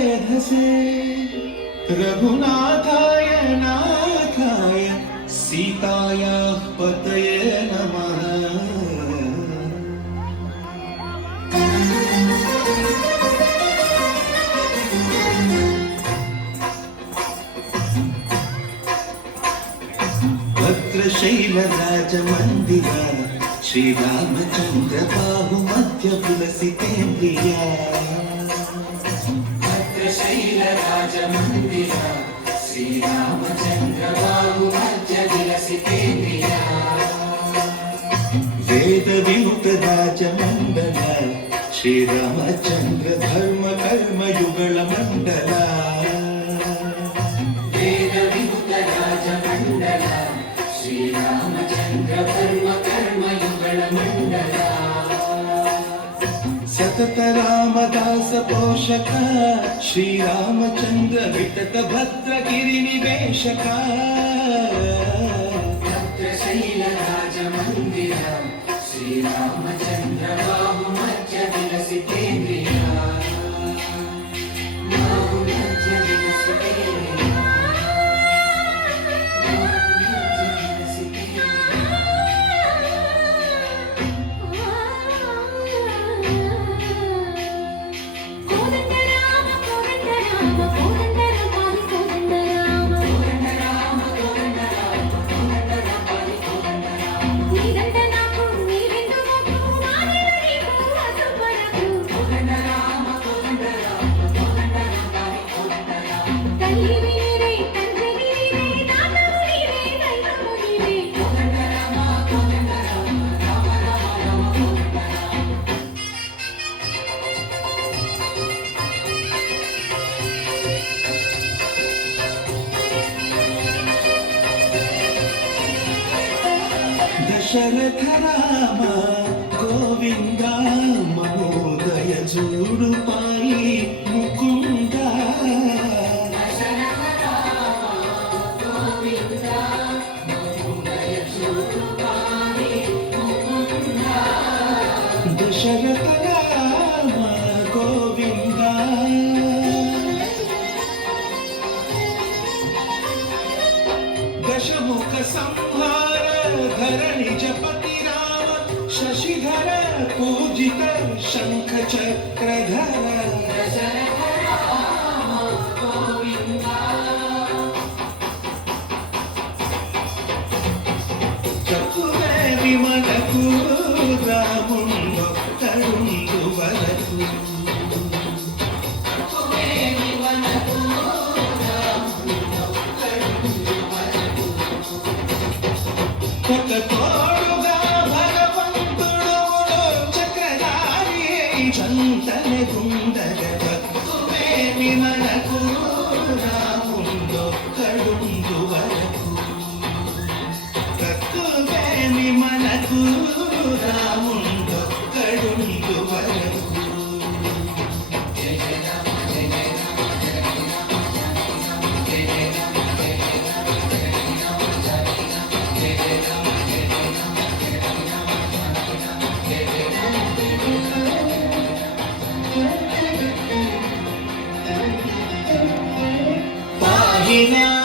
मेधसे रघुनाथाय नाथाय सीतायाः पतये नमः। भद्रशैलराजमन्दिर श्रीरामचन्द्र बाहुमध्य विलसितेन्द्रिया। भद्रशैलराजमन्दिर श्रीरामचन्द्र बाहुमध्य विलसितेन्द्रिया। वेदविमुक्तराजमण्डल श्रीरामचन्द्र धर्म कर्म युगल मण्डल। वेदविमुक्तराजमण्डल श्रीरामचन्द्र धर्म कर्म युगल मण्डल। सतत रामदास पोषक श्रीरामचन्द्र वितत भद्र गिरिनिवेशक। भद्रशैलराजमन्दिर श्रीरामचन्द्र बाहुमध्य विलसितेन्द्रिया। बाहुमध्य विलसितेन्द्रिया। दशरथ राम गोविंद महोदय जूडुपाई मुकुंद। दशरथ राम गोविंद महोदय जूडुपाई मुकुंद। दशरथ राम गोविंद दशमुख संहार धरणि जपति राम शशिधर पूजित शंख चक्रधर। दशरथ राम गोविंद चतुरे विमलकु रामुंडो तरुंदु वरकु। తోడుగా భగవంతుడు చక్రధారి చంతని గుండగ భక్తుమేమి మనకు రాముండొక్కడుండు వరకు। భక్తుమేమి మనకు రాముండొక్కడుండు వరకు। पाहिना